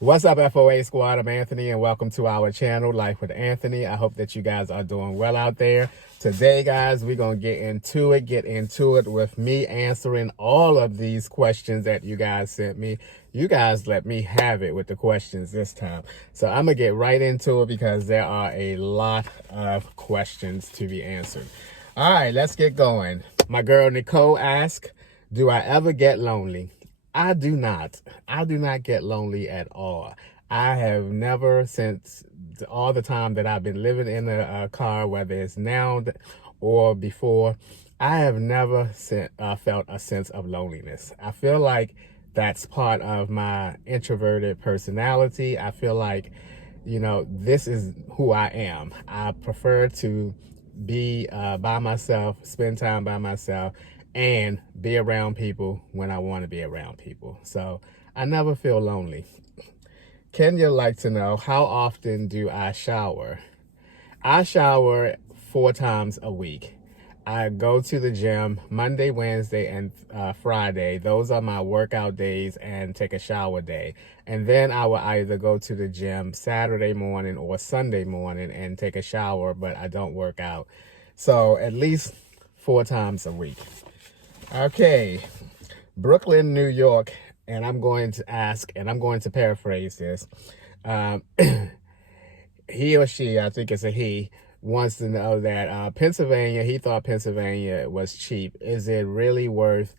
What's up, FOA Squad? I'm Anthony, and welcome to our channel, Life with Anthony. I hope that you guys are doing well out there. Today, guys, we're going to get into it with me answering all of these questions that you guys sent me. You guys let me have it with the questions this time. So I'm going to get right into it because there are a lot of questions to be answered. All right, let's get going. My girl Nicole asked, do I ever get lonely? I do not. I do not get lonely at all. I have never, since all the time that I've been living in a car, whether it's now or before, I have never felt a sense of loneliness. I feel like that's part of my introverted personality. I feel like, this is who I am. I prefer to be by myself, spend time by myself, and be around people when I want to be around people. So I never feel lonely. Kenya like to know, how often do I shower? I shower 4 times a week. I go to the gym Monday, Wednesday, and Friday. Those are my workout days and take a shower day. And then I will either go to the gym Saturday morning or Sunday morning and take a shower, but I don't work out. So at least 4 times a week. Okay, Brooklyn, New York, and I'm going to ask, and I'm going to paraphrase this. Um, he or she, I think it's a he, wants to know that Pennsylvania, he thought Pennsylvania was cheap. Is it really worth,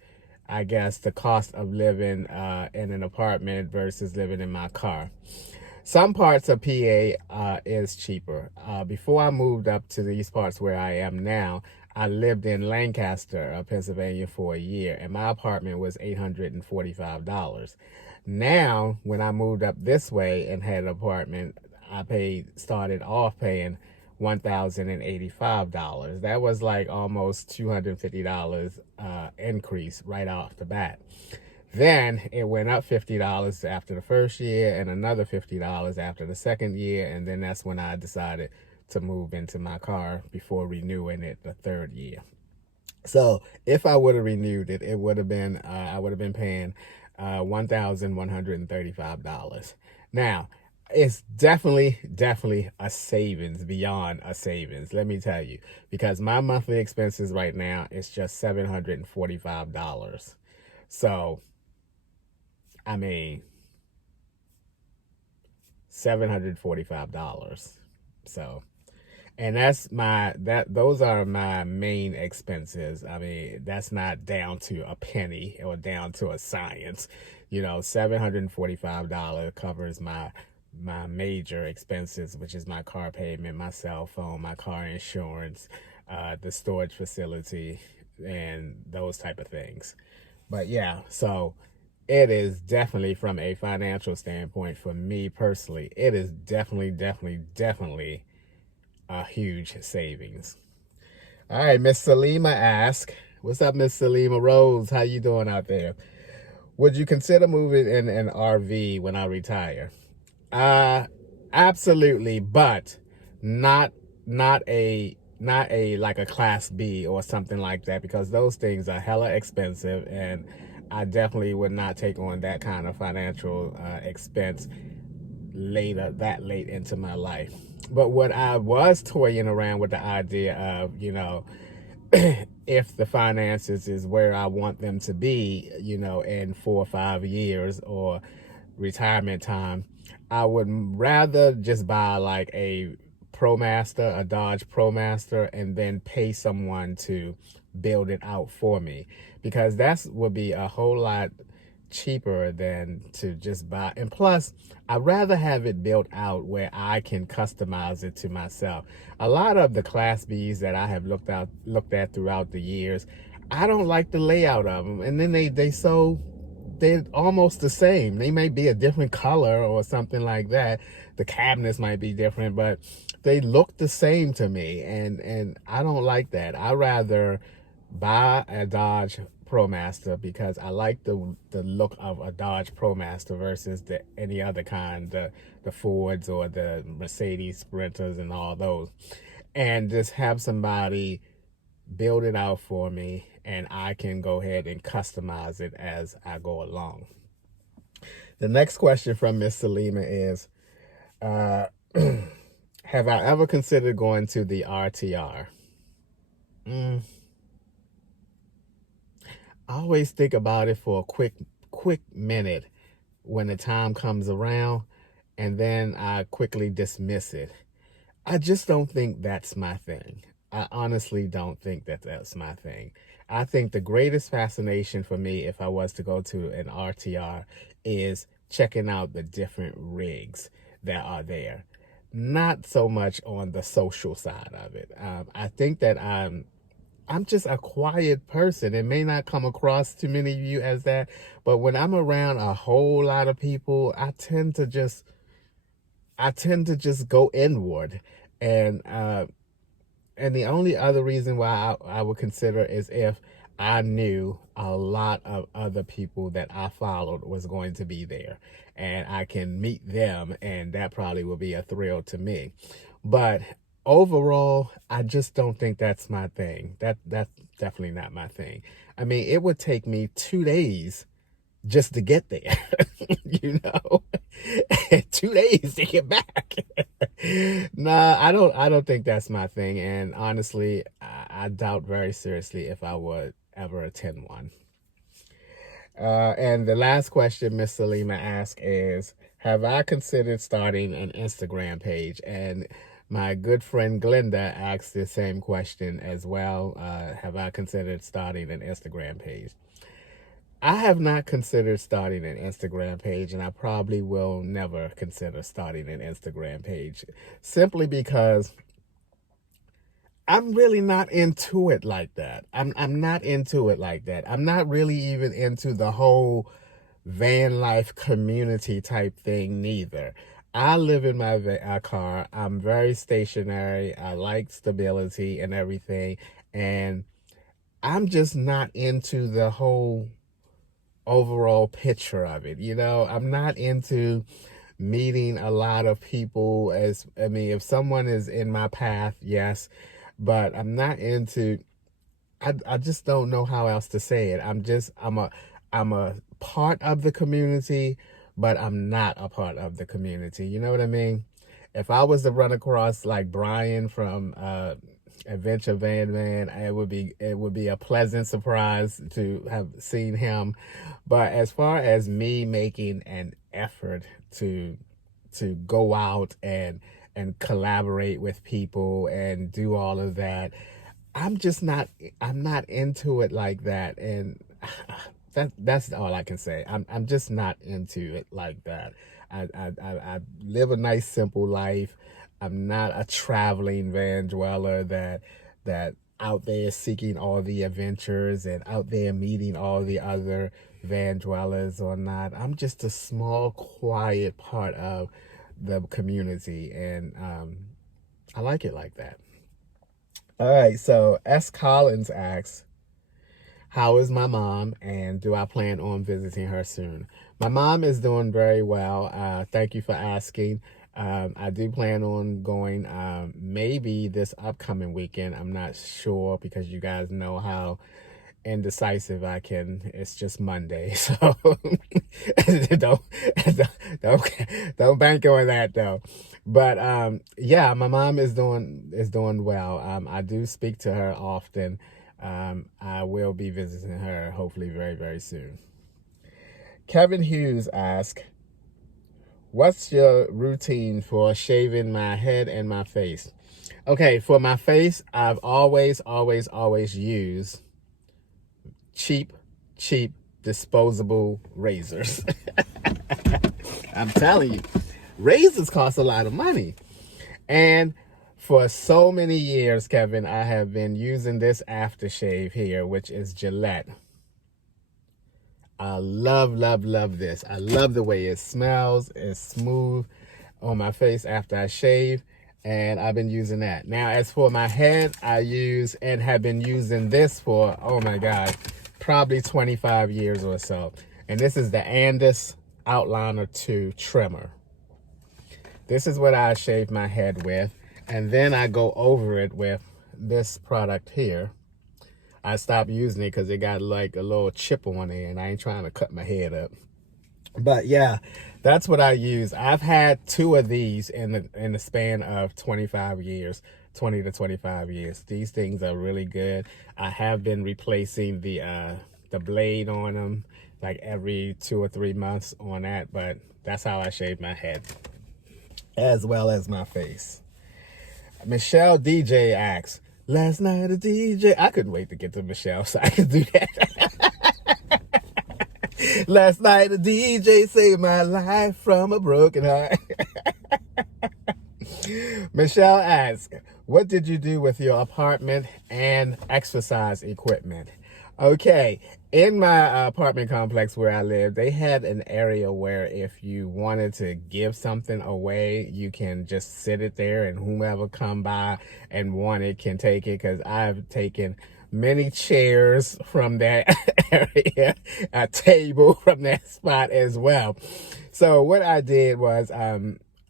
I guess, the cost of living in an apartment versus living in my car? Some parts of PA is cheaper. Before I moved up to these parts where I am now, I lived in Lancaster, Pennsylvania for a year, and my apartment was $845. Now, when I moved up this way and had an apartment, started off paying $1,085. That was like almost $250 increase right off the bat. Then it went up $50 after the first year and another $50 after the second year. And then that's when I decided to move into my car before renewing it the third year. So if I would have renewed it, it would have been, I would have been paying $1,135. Now, it's definitely a savings beyond a savings, let me tell you, because my monthly expenses right now is just $745. So, I mean, $745. So, and those are my main expenses. I mean, that's not down to a penny or down to a science. $745 covers my major expenses, which is my car payment, my cell phone, my car insurance, the storage facility, and those type of things. But yeah, so it is definitely, from a financial standpoint, for me personally, it is definitely a huge savings. All right, Miss Salima asked, what's up, Miss Salima Rose? How you doing out there? Would you consider moving in an RV when I retire? Absolutely, but not like a class B or something like that, because those things are hella expensive, and I definitely would not take on that kind of financial expense that late into my life. But what I was toying around with the idea of, if the finances is where I want them to be, in 4 or 5 years or retirement time, I would rather just buy like a a Dodge ProMaster, and then pay someone to build it out for me, because that would be a whole lot cheaper than to just buy. And plus, I'd rather have it built out where I can customize it to myself. A lot of the Class Bs that I have looked at throughout the years, I don't like the layout of them, and then they're almost the same. They may be a different color or something like that. The cabinets might be different, but they look the same to me, and I don't like that. I rather buy a Dodge ProMaster, because I like the look of a Dodge ProMaster versus any other kind, the Fords or the Mercedes Sprinters and all those, and just have somebody build it out for me, and I can go ahead and customize it as I go along. The next question from Miss Salima is, uh, have I ever considered going to the RTR? I always think about it for a quick minute when the time comes around, and then I quickly dismiss it. I just don't think that's my thing. I honestly don't think that that's my thing. I think the greatest fascination for me, if I was to go to an RTR, is checking out the different rigs that are there. Not so much on the social side of it. I think that I'm just a quiet person. It may not come across to many of you as that, but when I'm around a whole lot of people, I tend to just go inward. And the only other reason why I would consider is if I knew a lot of other people that I followed was going to be there, and I can meet them, and that probably will be a thrill to me. But overall, I just don't think that's my thing. That's definitely not my thing. I mean, it would take me 2 days just to get there, you know, 2 days to get back. Nah, I don't think that's my thing. And honestly, I doubt very seriously if I would ever attend one. And the last question Miss Salima asked is, have I considered starting an Instagram page? And my good friend Glenda asked the same question as well. Have I considered starting an Instagram page? I have not considered starting an Instagram page, and I probably will never consider starting an Instagram page, simply because I'm really not into it like that. I'm not into it like that. I'm not really even into the whole van life community type thing neither. I live in my car. I'm very stationary. I like stability and everything, and I'm just not into the whole overall picture of it. You know, I'm not into meeting a lot of people. As I mean, if someone is in my path, yes, but I'm not into, I just don't know how else to say it. I'm a part of the community, but I'm not a part of the community. You know what I mean? If I was to run across like Brian from Adventure Van Man, it would be a pleasant surprise to have seen him. But as far as me making an effort to go out and collaborate with people and do all of that, I'm not into it like that. And that's all I can say. I'm just not into it like that. I live a nice simple life. I'm not a traveling van dweller that out there seeking all the adventures and out there meeting all the other van dwellers or not. I'm just a small, quiet part of the community, and I like it like that. All right, so S. Collins asks, how is my mom, and do I plan on visiting her soon? My mom is doing very well. Thank you for asking. I do plan on going maybe this upcoming weekend. I'm not sure because you guys know how indecisive I can. It's just Monday, so don't, don't bank on that though. But yeah, my mom is doing well. I do speak to her often. I will be visiting her hopefully very, very soon. Kevin Hughes asks, what's your routine for shaving my head and my face? Okay, for my face, I've always used cheap disposable razors. I'm telling you, razors cost a lot of money. And for so many years, Kevin, I have been using this aftershave here, which is Gillette. I love this. I love the way it smells. It's smooth on my face after I shave, and I've been using that. Now, as for my head, I use and have been using this for, oh my God, probably 25 years or so. And this is the Andis Outliner 2 trimmer. This is what I shave my head with, and then I go over it with this product here. I stopped using it because it got like a little chip on it, and I ain't trying to cut my head up. But yeah, that's what I use. I've had two of these in the span of 25 years, 20 to 25 years. These things are really good. I have been replacing the blade on them like every 2 or 3 months on that, but that's how I shave my head as well as my face. Michelle DJ asks, last night a DJ. I couldn't wait to get to Michelle so I could do that. Last night a DJ saved my life from a broken heart. Michelle asks, what did you do with your apartment and exercise equipment? Okay, in my apartment complex where I live, they had an area where if you wanted to give something away, you can just sit it there and whomever come by and want it can take it, because I've taken many chairs from that area, a table from that spot as well. So what I did was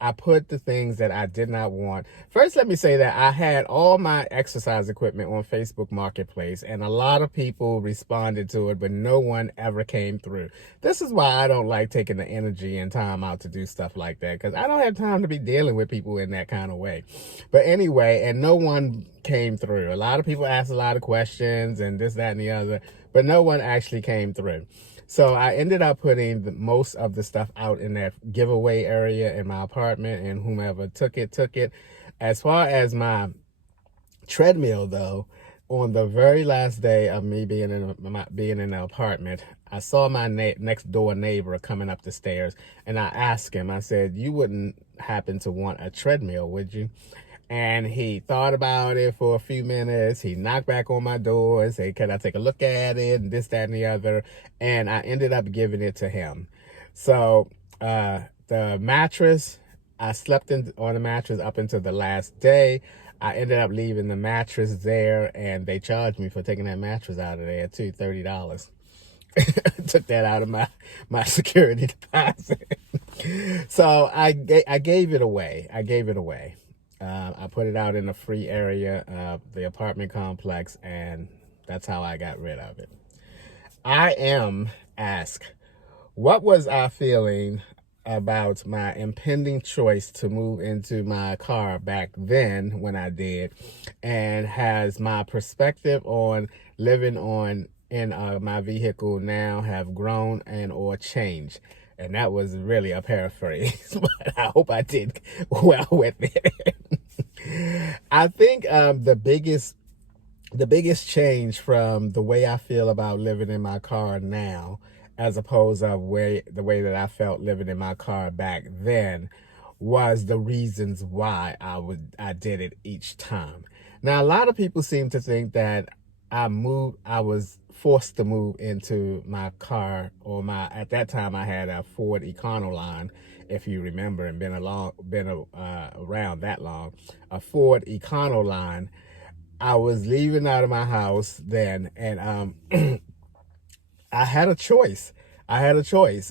I put the things that I did not want. First, let me say that I had all my exercise equipment on Facebook Marketplace, and a lot of people responded to it, but no one ever came through. This is why I don't like taking the energy and time out to do stuff like that, because I don't have time to be dealing with people in that kind of way. But anyway, and no one came through. A lot of people asked a lot of questions and this, that, and the other, but no one actually came through. So I ended up putting most of the stuff out in that giveaway area in my apartment, and whomever took it, took it. As far as my treadmill, though, on the very last day of me being in the apartment, I saw my next door neighbor coming up the stairs, and I asked him, I said, you wouldn't happen to want a treadmill, would you? And he thought about it for a few minutes. He knocked back on my door and said, can I take a look at it? And this, that, and the other. And I ended up giving it to him. So the mattress, I slept on the mattress up until the last day. I ended up leaving the mattress there, and they charged me for taking that mattress out of there too, $30. Took that out of my security deposit. So I gave it away. I put it out in a free area of the apartment complex, and that's how I got rid of it. I am asked, what was I feeling about my impending choice to move into my car back then when I did, and has my perspective on living in my vehicle now have grown and or changed? And that was really a paraphrase, but I hope I did well with it. I think the biggest change from the way I feel about living in my car now, as opposed to the way that I felt living in my car back then, was the reasons why I did it each time. Now, a lot of people seem to think that I was forced to move into my car, or at that time I had a Ford Econoline, if you remember, and been around that long, a Ford Econoline. I was leaving out of my house then, and I had a choice.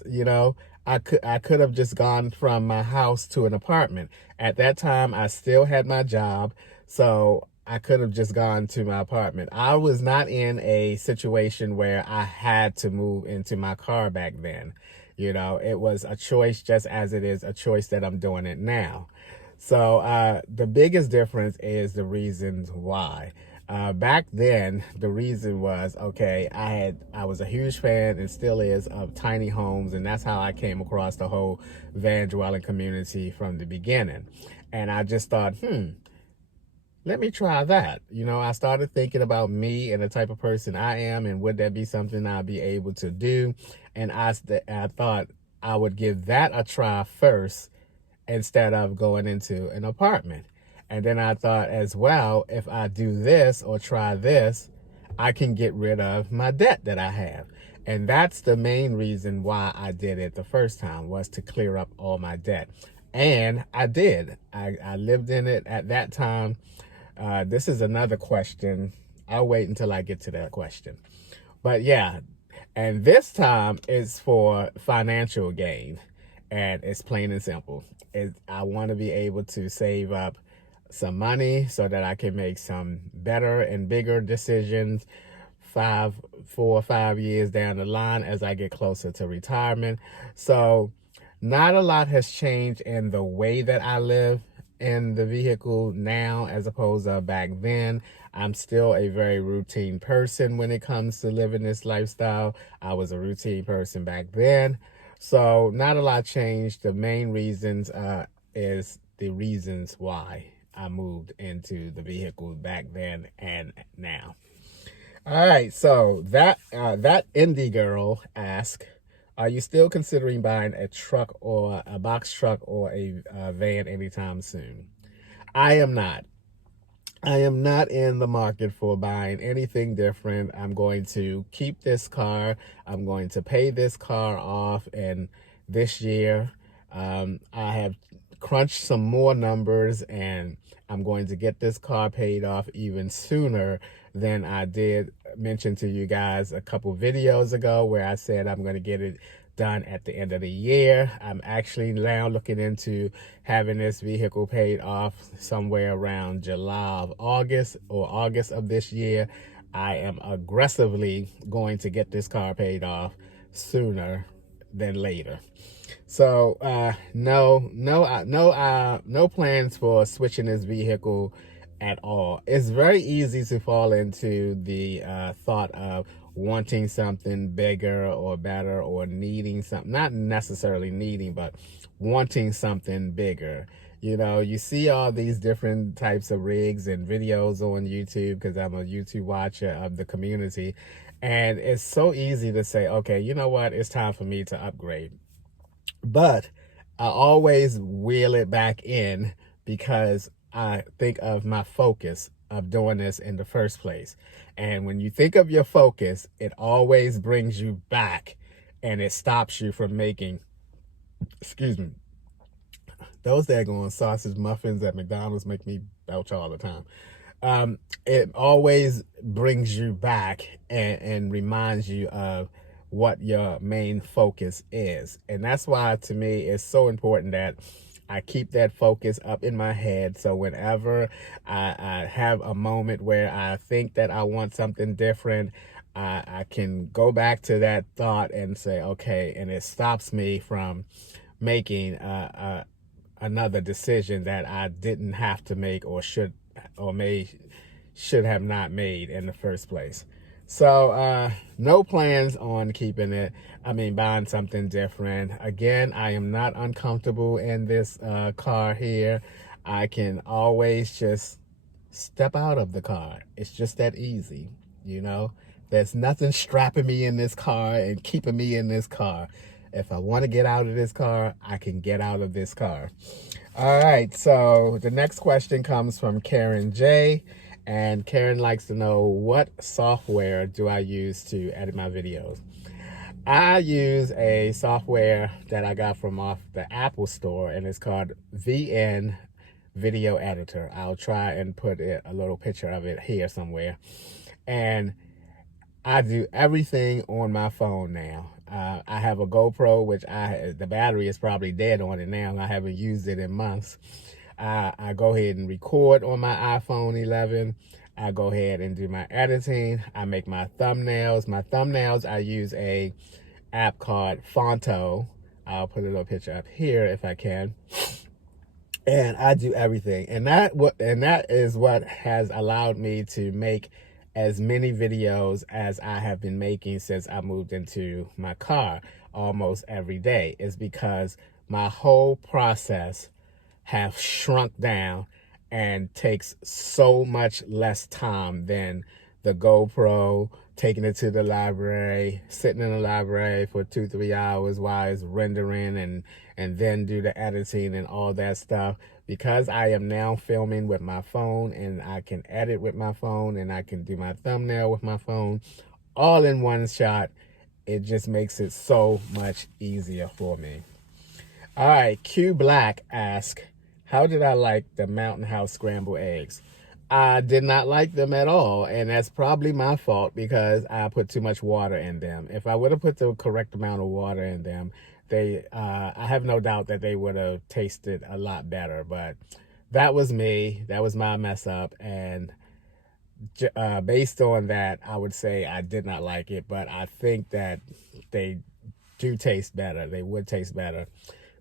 You know. I could have just gone from my house to an apartment. At that time, I still had my job, so I could have just gone to my apartment. I was not in a situation where I had to move into my car back then. You know, it was a choice, just as it is a choice that I'm doing it now. So the biggest difference is the reasons why. Back then, the reason was, okay, I was a huge fan, and still is, of tiny homes, and that's how I came across the whole van dwelling community from the beginning. And I just thought, let me try that. You know, I started thinking about me and the type of person I am, and would that be something I'd be able to do? And I thought I would give that a try first instead of going into an apartment. And then I thought as well, if I do this or try this, I can get rid of my debt that I have. And that's the main reason why I did it the first time, was to clear up all my debt. And I did. I lived in it at that time. This is another question. I'll wait until I get to that question. But yeah, and this time is for financial gain. And it's plain and simple. I want to be able to save up some money so that I can make some better and bigger decisions 4 or 5 years down the line as I get closer to retirement. So not a lot has changed in the way that I live in the vehicle now as opposed to back then. I'm still a very routine person when it comes to living this lifestyle. I was a routine person back then. So not a lot changed. The main reasons is the reasons why I moved into the vehicle back then and now. All right, so that indie girl asked, "Are you still considering buying a truck or a box truck or a van anytime soon?" I am not. I am not in the market for buying anything different. I'm going to keep this car. I'm going to pay this car off in this year. I have crunched some more numbers and I'm going to get this car paid off even sooner than I did mention to you guys a couple videos ago where I said I'm going to get it done at the end of the year. I'm actually now looking into having this vehicle paid off somewhere around July of August or August of this year. I am aggressively going to get this car paid off sooner than later. So no plans for switching this vehicle at all. It's very easy to fall into the thought of wanting something bigger or better or needing something, not necessarily needing, but wanting something bigger. You know, you see all these different types of rigs and videos on YouTube because I'm a YouTube watcher of the community. And it's so easy to say, okay, you know what? It's time for me to upgrade. But I always wheel it back in because I think of my focus of doing this in the first place. And when you think of your focus, it always brings you back and it stops you from making, excuse me, those daggone sausage muffins at McDonald's make me belch all the time. It always brings you back and reminds you of what your main focus is. And that's why, to me, it's so important that I keep that focus up in my head. So whenever I have a moment where I think that I want something different, I can go back to that thought and say, okay, and it stops me from making another decision that I didn't have to make or should have not made in the first place. So no plans on keeping it. I mean, buying something different. Again, I am not uncomfortable in this car here. I can always just step out of the car. It's just that easy, you know. There's nothing strapping me in this car and keeping me in this car. If I want to get out of this car, I can get out of this car. All right, so the next question comes from Karen J. And Karen likes to know, what software do I use to edit my videos? I use a software that I got from off the Apple store, and it's called VN Video Editor. I'll try and put a little picture of it here somewhere. And I do everything on my phone now. I have a GoPro, which the battery is probably dead on it now. I haven't used it in months. I go ahead and record on my iPhone 11. I go ahead and do my editing. I make my thumbnails. My thumbnails, I use a app called Fonto. I'll put a little picture up here if I can. And I do everything. And that is what has allowed me to make as many videos as I have been making since I moved into my car almost every day, is because my whole process have shrunk down and takes so much less time than the GoPro, taking it to the library, sitting in the library for 2-3 hours while it's rendering and then do the editing and all that stuff. Because I am now filming with my phone and I can edit with my phone and I can do my thumbnail with my phone all in one shot, it just makes it so much easier for me. All right, Q Black asks, how did I like the Mountain House scrambled eggs? I did not like them at all, and that's probably my fault because I put too much water in them. If I would have put the correct amount of water in them, I have no doubt that they would have tasted a lot better. But that was me. That was my mess up, and based on that, I would say I did not like it, but I think that they do taste better. They would taste better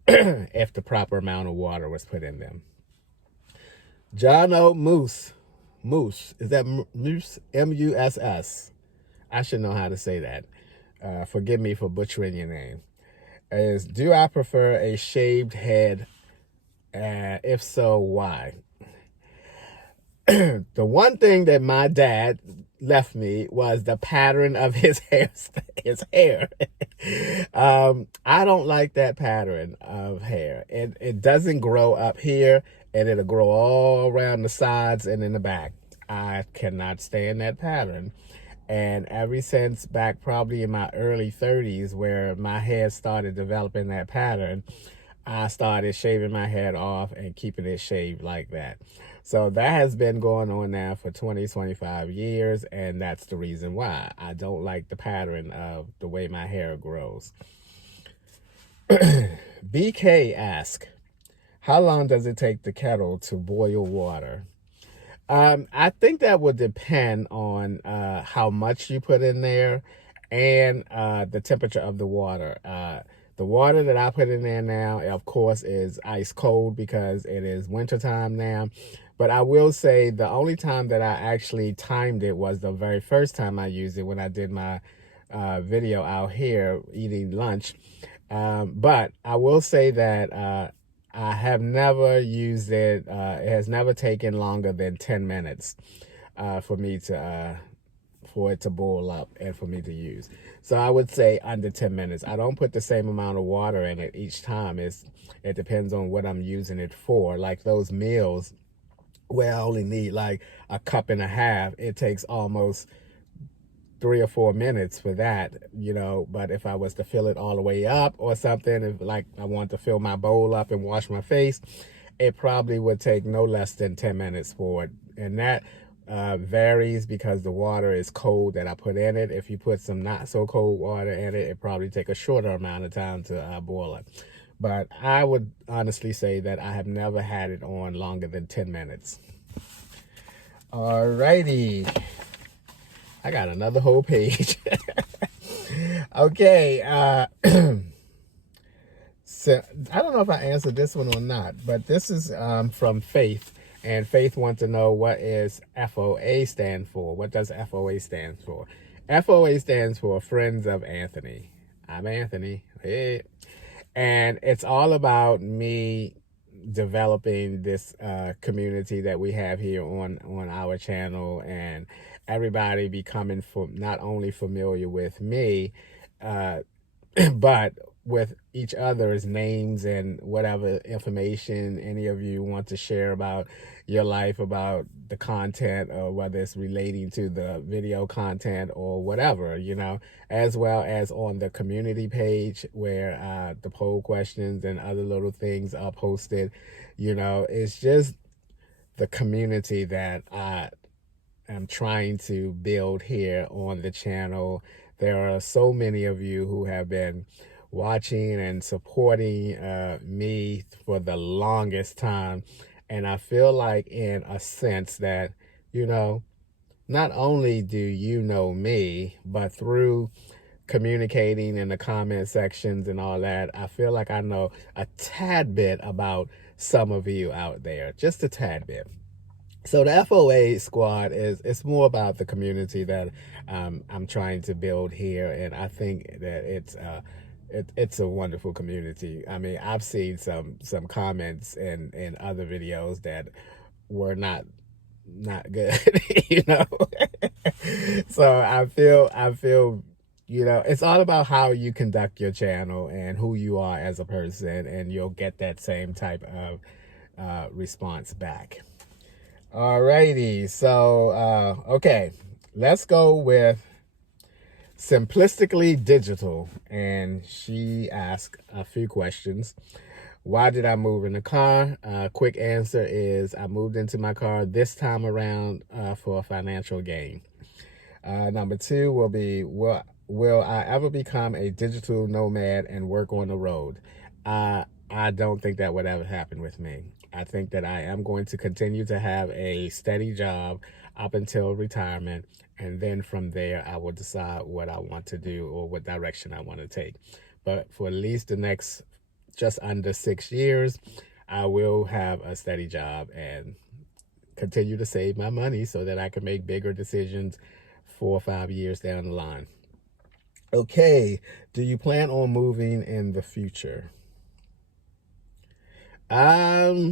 if the proper amount of water was put in them. John O. Moose. Moose. Is that Moose? M-U-S-S. I should know how to say that. Forgive me for butchering your name. Do I prefer a shaved head? If so, why? The one thing that my dad left me was the pattern of his hair. His hair. I don't like that pattern of hair. It doesn't grow up here, and it'll grow all around the sides and in the back. I cannot stand that pattern. And ever since back probably in my early 30s, where my hair started developing that pattern, I started shaving my head off and keeping it shaved like that. So that has been going on now for 20, 25 years, and that's the reason why. I don't like the pattern of the way my hair grows. BK asks, how long does it take the kettle to boil water? I think that would depend on how much you put in there and the temperature of the water. The water that I put in there now, of course, is ice cold because it is wintertime now. But I will say the only time that I actually timed it was the very first time I used it, when I did my video out here eating lunch. But I will say that I have never used it. It has never taken longer than 10 minutes for it to boil up and for me to use. So I would say under 10 minutes. I don't put the same amount of water in it each time. It depends on what I'm using it for. Like those meals where I only need like a cup and a half, it takes almost 3 or 4 minutes for that, but if I was to fill it all the way up or something, if like I want to fill my bowl up and wash my face, it probably would take no less than 10 minutes for it. And that varies because the water is cold that I put in it. If you put some not so cold water in it, it probably take a shorter amount of time to boil it. But I would honestly say that I have never had it on longer than 10 minutes. Alrighty. I got another whole page. Okay. So I don't know if I answered this one or not, but this is from Faith. And Faith wants to know, what is FOA stand for? What does FOA stand for? FOA stands for Friends of Anthony. I'm Anthony. Hey. And it's all about me developing this community that we have here on our channel, and everybody becoming not only familiar with me, but with each other's names and whatever information any of you want to share about your life, about the content, or whether it's relating to the video content or whatever, as well as on the community page where the poll questions and other little things are posted. It's just the community that I'm trying to build here on the channel. There are so many of you who have been watching and supporting me for the longest time. And I feel like, in a sense, that, not only do you know me, but through communicating in the comment sections and all that, I feel like I know a tad bit about some of you out there, just a tad bit. So the FOA Squad it's more about the community that I'm trying to build here, and I think that it's a wonderful community. I mean, I've seen some comments in other videos that were not good, So I feel it's all about how you conduct your channel and who you are as a person, and you'll get that same type of response back. Alrighty, so okay, let's go with Simplistically Digital, and she asked a few questions. Why did I move in the car? Quick answer is I moved into my car this time around for a financial gain. Number 2 will be, will I ever become a digital nomad and work on the road? I don't think that would ever happen with me. I think that I am going to continue to have a steady job. up until retirement. And then from there, I will decide what I want to do or what direction I want to take. But for at least the next just under 6 years, I will have a steady job and continue to save my money so that I can make bigger decisions 4 or 5 years down the line. Okay, do you plan on moving in the future? I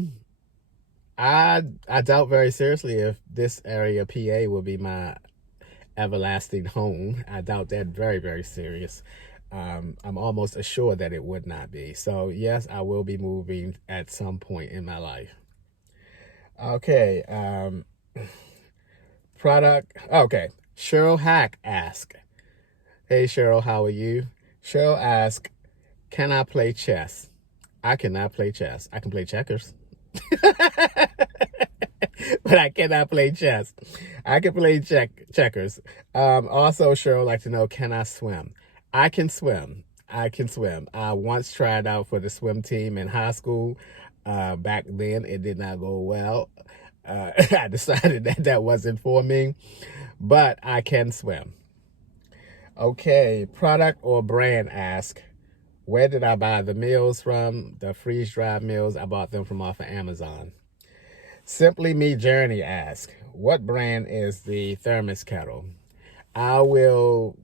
doubt very seriously if this area, PA, will be my everlasting home. I doubt that very, very serious. I'm almost assured that it would not be. So yes, I will be moving at some point in my life. Okay. Okay. Cheryl Hack asked, hey Cheryl, how are you? Cheryl asked, can I play chess? I cannot play chess. I can play checkers. But I cannot play chess. I can play checkers. Also, Cheryl would like to know, can I swim? I can swim. I can swim. I once tried out for the swim team in high school. Back then, it did not go well. I decided that wasn't for me, but I can swim. Okay, product or brand ask, where did I buy the meals from? The freeze-dried meals, I bought them from off of Amazon. Simply Me Journey ask, what brand is the thermos kettle? I will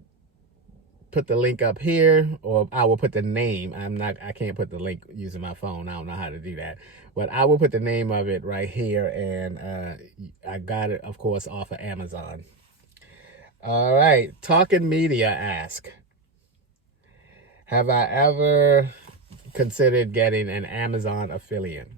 put the link up here, or I will put the name. I can't put the link using my phone. I don't know how to do that. But I will put the name of it right here, and I got it, of course, off of Amazon. All right, Talking Media ask, have I ever considered getting an Amazon affiliate?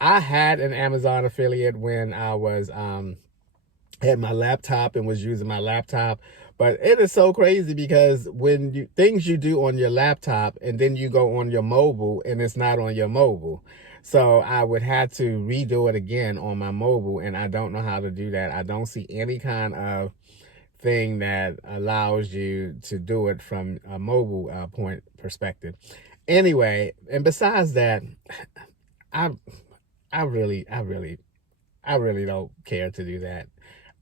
I had an Amazon affiliate when I was had my laptop and was using my laptop, but it is so crazy because when things you do on your laptop and then you go on your mobile and it's not on your mobile. So I would have to redo it again on my mobile, and I don't know how to do that. I don't see any kind of thing that allows you to do it from a mobile point perspective. Anyway, and besides that, I I really don't care to do that.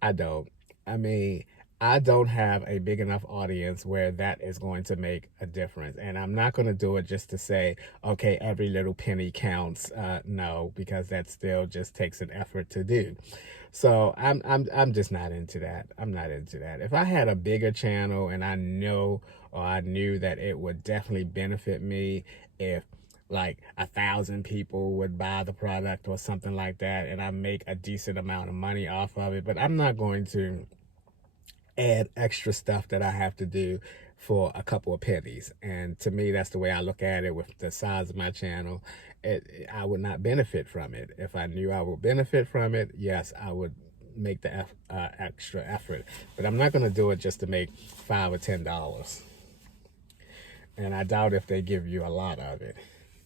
I don't. I mean, I don't have a big enough audience where that is going to make a difference. And I'm not going to do it just to say, okay, every little penny counts. No, because that still just takes an effort to do. So I'm just not into that. I'm not into that. If I had a bigger channel and I knew that it would definitely benefit me if like 1,000 people would buy the product or something like that, and I make a decent amount of money off of it. But I'm not going to add extra stuff that I have to do for a couple of pennies. And to me, that's the way I look at it. With the size of my channel, I would not benefit from it. If I knew I would benefit from it, yes, I would make the extra effort. But I'm not going to do it just to make $5 or $10. And I doubt if they give you a lot of it.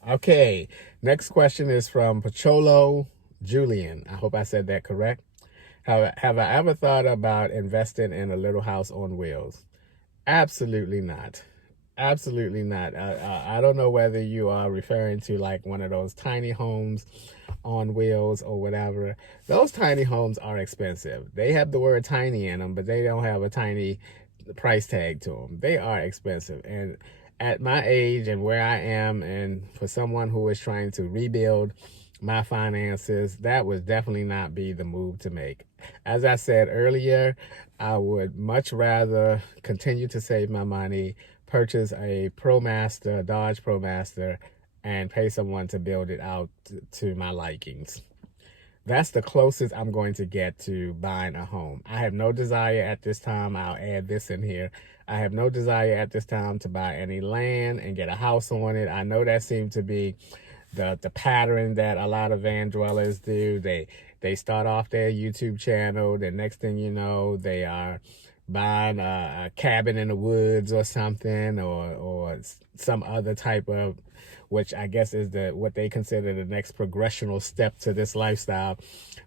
Okay, next question is from Pacholo Julian. I hope I said that correct. Have I ever thought about investing in a little house on wheels? Absolutely not. Absolutely not. I don't know whether you are referring to like one of those tiny homes on wheels or whatever. Those tiny homes are expensive. They have the word tiny in them, but they don't have a tiny price tag to them. They are expensive. And at my age and where I am, and for someone who is trying to rebuild my finances, that would definitely not be the move to make. As I said earlier, I would much rather continue to save my money, purchase a ProMaster, Dodge ProMaster, and pay someone to build it out to my likings. That's the closest I'm going to get to buying a home. I have no desire at this time, I'll add this in here, I have no desire at this time to buy any land and get a house on it. I know that seems to be the pattern that a lot of van dwellers do. They start off their YouTube channel, the next thing you know, they are buying a cabin in the woods or something, or some other type of, which I guess is what they consider the next progressional step to this lifestyle.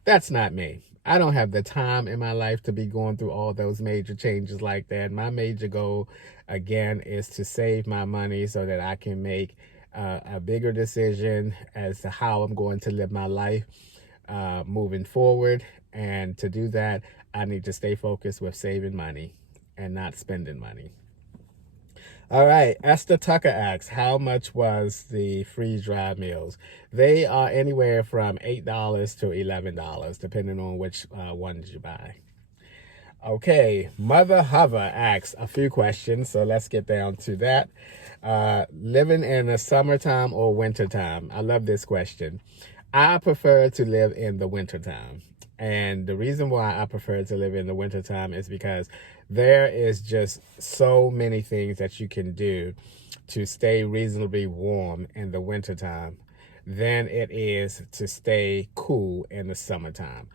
That's not me. I don't have the time in my life to be going through all those major changes like that. My major goal, again, is to save my money so that I can make a bigger decision as to how I'm going to live my life moving forward. And to do that, I need to stay focused with saving money and not spending money. All right, Esther Tucker asks, how much was the freeze-dried meals? They are anywhere from $8 to $11, depending on which ones you buy. Okay, Mother Hover asks a few questions, so let's get down to that. Living in the summertime or wintertime? I love this question. I prefer to live in the wintertime. And the reason why I prefer to live in the wintertime is because there is just so many things that you can do to stay reasonably warm in the wintertime than it is to stay cool in the summertime.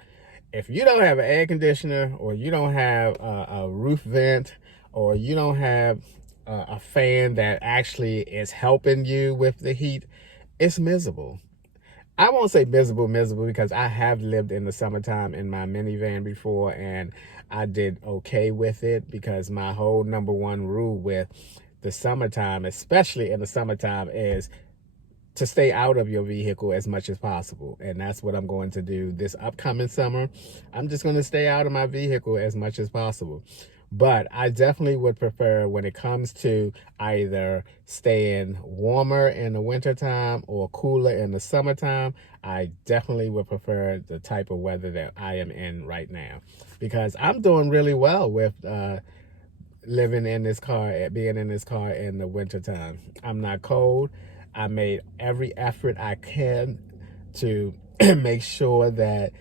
If you don't have an air conditioner, or you don't have a roof vent, or you don't have a fan that actually is helping you with the heat, it's miserable. I won't say miserable because I have lived in the summertime in my minivan before, and I did okay with it, because my whole number one rule with the summertime, especially in the summertime, is to stay out of your vehicle as much as possible. And that's what I'm going to do this upcoming summer. I'm just going to stay out of my vehicle as much as possible. But I definitely would prefer, when it comes to either staying warmer in the wintertime or cooler in the summertime, I definitely would prefer the type of weather that I am in right now, because I'm doing really well with living in this car, being in this car in the wintertime. I'm not cold. I made every effort I can to make sure that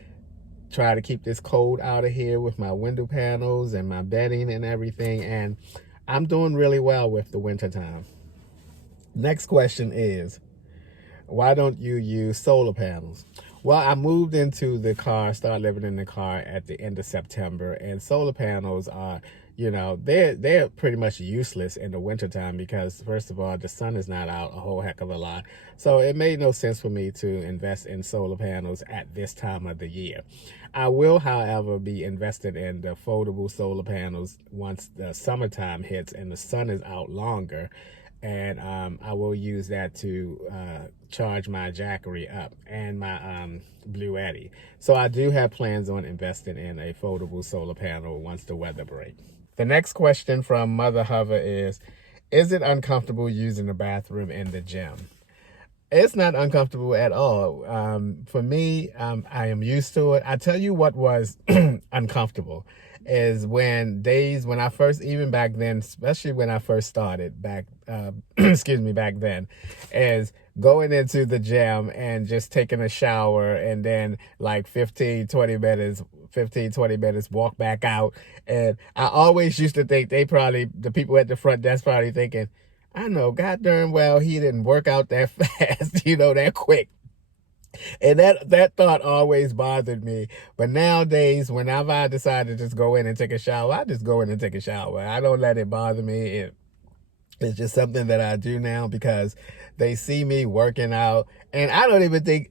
try to keep this cold out of here with my window panels and my bedding and everything. And I'm doing really well with the wintertime. Next question is, why don't you use solar panels? Well, I moved into the car, started living in the car at the end of September, and solar panels are, they're pretty much useless in the wintertime, because first of all, the sun is not out a whole heck of a lot. So it made no sense for me to invest in solar panels at this time of the year. I will, however, be invested in the foldable solar panels once the summertime hits and the sun is out longer. And I will use that to charge my Jackery up and my Blue Eddy. So I do have plans on investing in a foldable solar panel once the weather breaks. The next question from Mother Hover is it uncomfortable using the bathroom in the gym? It's not uncomfortable at all. For me, I am used to it. I tell you what was uncomfortable is when I first, even back then, especially when I first started back, back then, is going into the gym and just taking a shower, and then like 20 minutes, walk back out. And I always used to think the people at the front desk probably thinking, I know god darn well he didn't work out that fast, that quick. And that thought always bothered me. But nowadays, whenever I decide to just go in and take a shower, I just go in and take a shower. I don't let it bother me. It's just something that I do now, because they see me working out, and I don't even think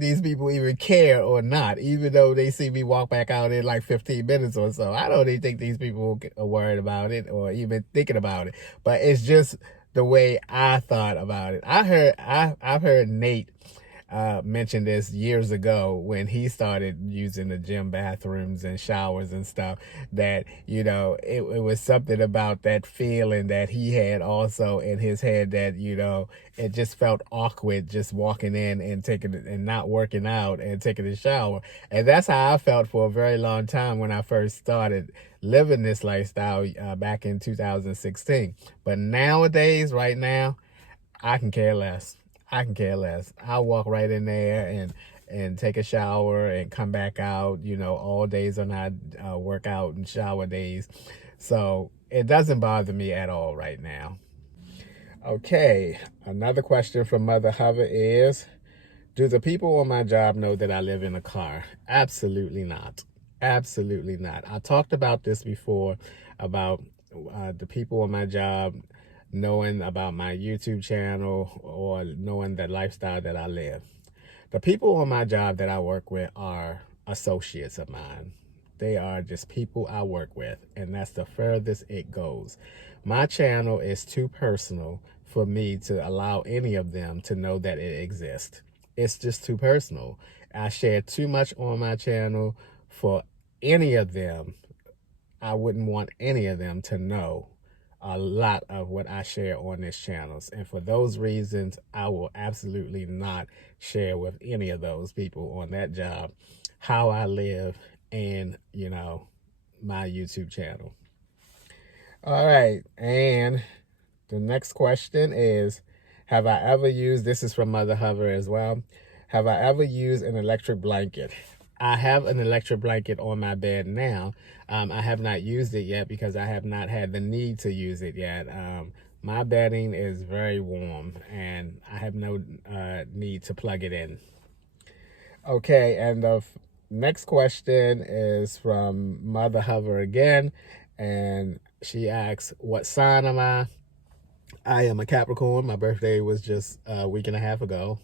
these people even care or not, even though they see me walk back out in like 15 minutes or so. I don't even think these people are worried about it or even thinking about it. But it's just the way I thought about it. I've heard Nate mentioned this years ago when he started using the gym bathrooms and showers and stuff, that it was something about that feeling that he had also in his head, that it just felt awkward just walking in and not working out and taking a shower. And that's how I felt for a very long time when I first started living this lifestyle back in 2016. But nowadays, right now, I can care less. I'll walk right in there and take a shower and come back out. All days are not workout and shower days. So it doesn't bother me at all right now. Okay, another question from Mother Hover is, do the people on my job know that I live in a car? Absolutely not. Absolutely not. I talked about this before, about the people on my job knowing about my YouTube channel or knowing the lifestyle that I live. The people on my job that I work with are associates of mine. They are just people I work with, and that's the furthest it goes. My channel is too personal for me to allow any of them to know that it exists. It's just too personal. I share too much on my channel for any of them, I wouldn't want any of them to know a lot of what I share on this channel. And for those reasons, I will absolutely not share with any of those people on that job how I live and, my YouTube channel. All right. And the next question is, have I ever used, this is from Mother Hover as well, have I ever used an electric blanket? I have an electric blanket on my bed now. I have not used it yet because I have not had the need to use it yet. My bedding is very warm and I have no need to plug it in. Okay, and the next question is from Mother Hover again, and she asks, what sign am I? I am a Capricorn. My birthday was just a week and a half ago.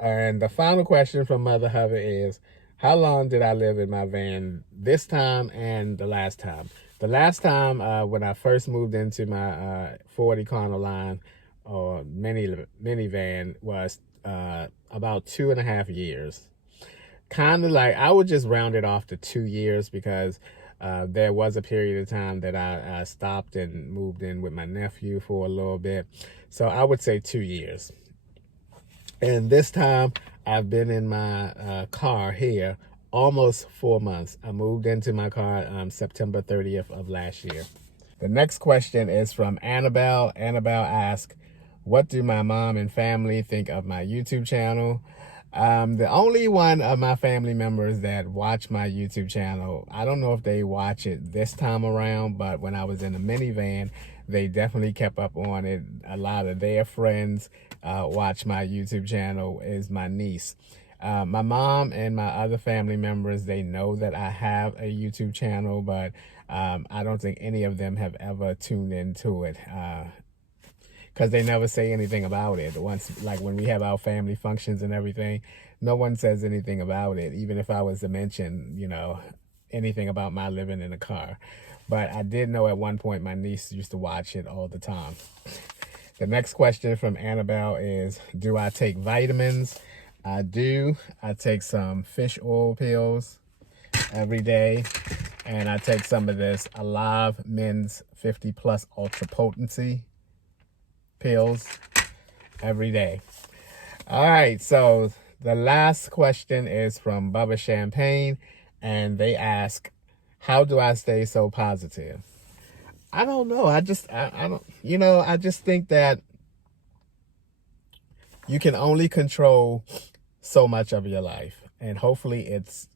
And the final question from Mother Hover is, how long did I live in my van this time and the last time? The last time when I first moved into my 40 Econoline or minivan was about 2.5 years. Kind of like, I would just round it off to 2 years because there was a period of time that I stopped and moved in with my nephew for a little bit. So I would say 2 years. And this time I've been in my car here almost 4 months. I moved into my car September 30th of last year. The next question is from Annabelle. Annabelle asks, what do my mom and family think of my YouTube channel? The only one of my family members that watch my YouTube channel, I don't know if they watch it this time around, but when I was in the minivan, they definitely kept up on it. A lot of their friends watch my YouTube channel, is my niece. My mom and my other family members, they know that I have a YouTube channel, but I don't think any of them have ever tuned into it. Because they never say anything about it. Once, like when we have our family functions and everything, no one says anything about it, even if I was to mention, anything about my living in a car. But I did know at one point my niece used to watch it all the time. The next question from Annabelle is, do I take vitamins? I do. I take some fish oil pills every day. And I take some of this Alive Men's 50 Plus Ultra Potency pills every day. All right, so the last question is from Bubba Champagne, and they ask, how do I stay so positive? I don't know. I just think that you can only control so much of your life, and hopefully it's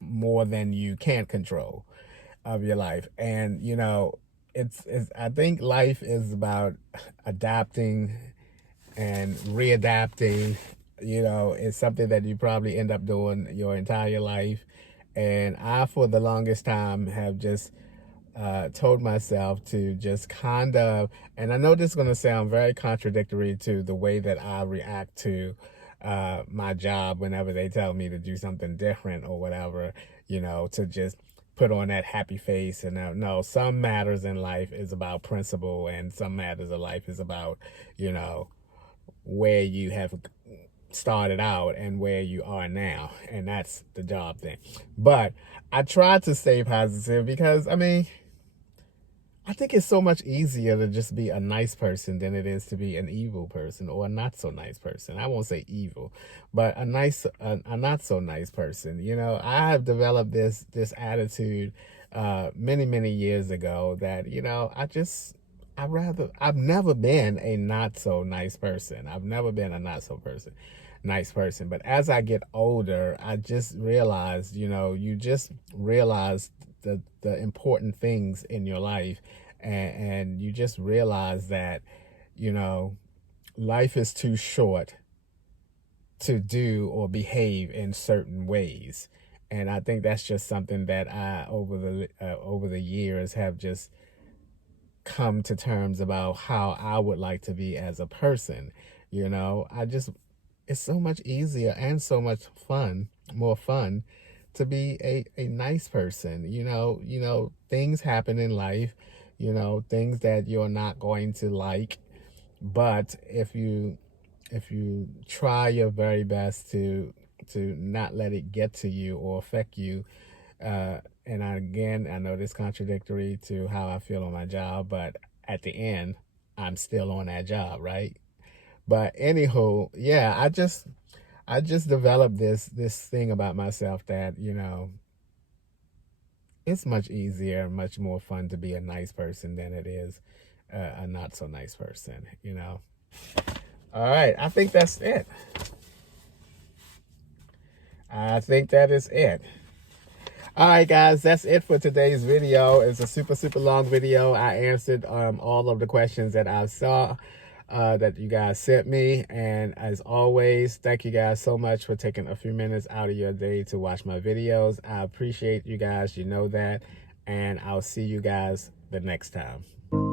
more than you can control of your life. And it's I think life is about adapting and readapting. It's something that you probably end up doing your entire life. And I, for the longest time, have just told myself to just kind of, and I know this is going to sound very contradictory to the way that I react to my job whenever they tell me to do something different or whatever, to just put on that happy face. And no, some matters in life is about principle, and some matters of life is about, where you have started out and where you are now. And that's the job thing. But I try to stay positive because, I think it's so much easier to just be a nice person than it is to be an evil person or a not so nice person. I won't say evil, but a not so nice person. I have developed this attitude many years ago that I've never been a not so nice person. I've never been a not so nice person. But as I get older, I just realized, you just realize the important things in your life, and you just realize that life is too short to do or behave in certain ways. And I think that's just something that I over the years have just come to terms about how I would like to be as a person. It's so much easier and so much more fun to be a nice person. Things happen in life, things that you're not going to like. But if you try your very best to to not let it get to you or affect you. And again, I know this contradictory to how I feel on my job, but at the end, I'm still on that job, right? But anywho, yeah, I just developed this thing about myself that, you know, it's much easier, much more fun to be a nice person than it is a not so nice person, you know. All right, I think that's it. I think that is it. All right, guys, that's it for today's video. It's a super long video. I answered all of the questions that I saw that you guys sent me. And as always, thank you guys so much for taking a few minutes out of your day to watch my videos. I appreciate you guys. You know that. And I'll see you guys the next time.